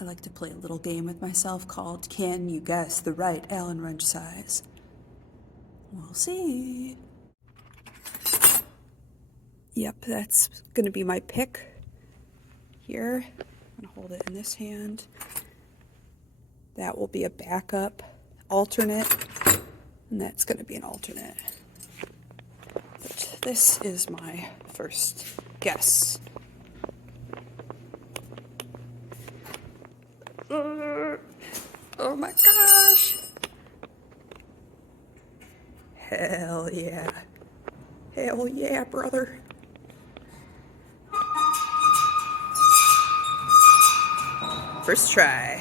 I like to play a little game with myself called Can You Guess the Right Allen Wrench Size? We'll see. Yep, that's gonna be my pick here. I'm gonna hold it in this hand. That will be a backup alternate, and that's gonna be an alternate. But this is my first guess. Oh my gosh! Hell yeah. Hell yeah, brother. First try.